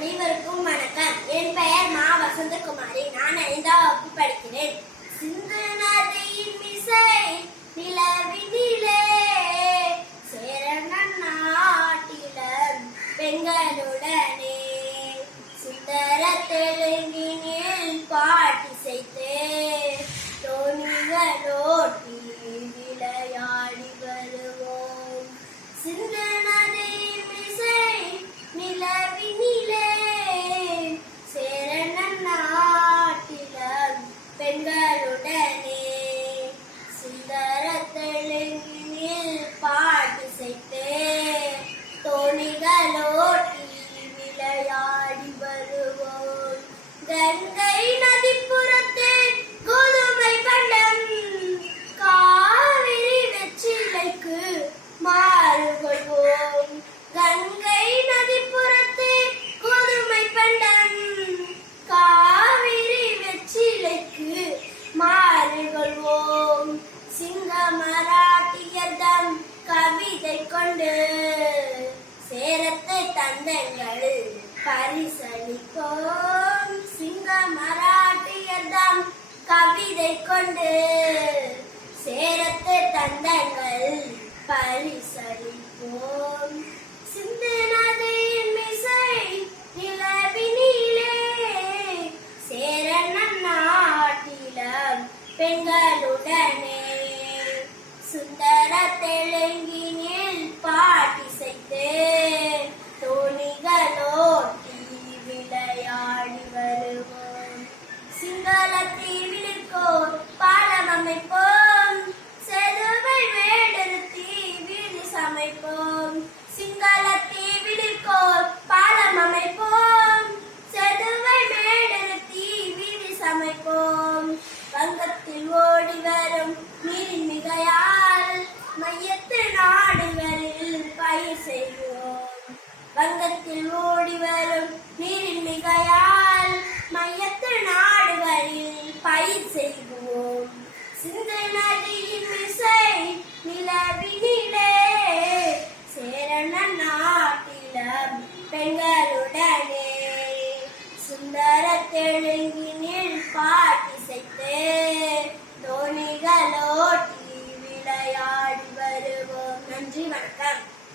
அனைவருக்கும் வணக்கம். என் பெயர் மா வசந்தகுமாரி. நான் 5ஆம் வகுப்பு படிக்கிறேன். சிந்து நதியின் மிசை நிலவினிலே சேரன நாட்டிலம் பெண்களுடனே சுந்தர தெலுங்கினில் பாட்டிசைத்தே தோணிகளோட்டி விளையாடி வருவோம். சிந்து நதியின் மிசை நிலவினிலே சேரன நாட்டிலம் பெண்களுடனே சுந்தர தெலுங்கினில் பாட்டிசைத்தே தோணிகளோட்டி விளையாடி வருவோம். கங்கை நதிப்புறத்தே கோதுமை பண்டம் காவிரி வெற்றிலைக்கு மாறுகொள்வோம். கங்கை நதிப்புறத்தே கோதுமை பண்டம் காவிரி வெற்றிலைக்கு மாறுகொள்வோம். சிங்க மராட்டியர்தம் கவிதை கொண்டு சேரத்தை தந்தங்கள் பரிசளிப்போம். சிங்க மராட்டியர்தம் கவிதை கொண்டு சேரத்தை தந்தங்கள் பரிசளிப்போம். சிந்து நதியின் மிசை நிலவினிலே சேரன நாட்டிலம் பெண்களுடனே சுந்தர தெலுங்கினில் பாட்டிசைத்தே தோணிகளோட்டி விளையாடி வருவோம். சிங்கள தீவிலிருக்கோர் பாலம் அமைப்போம். செதுவை வேடறுத்தி வீதி சமைப்போம். சிங்கள தீவிலிருக்கோர் பாலம் அமைப்போம். செதுவை வேடறுத்தி வீதி சமைப்போம். வங்கத்தில் ஓடி வரும் நீரின் மிகையால் மையத்து நாடுகளில் பயிர் செய்வோம். வங்கத்தில் ஓடி வரும் நீரின் மிகையால் மையத்து நாடுகளில் பயிர் செய்வோம். சிந்து நதியின் மிசை நிலவினிலே சேரன நாட்டிலம் பெண்களுடனே சுந்தர தெலுங்கினில் பாட்டிசைத்தே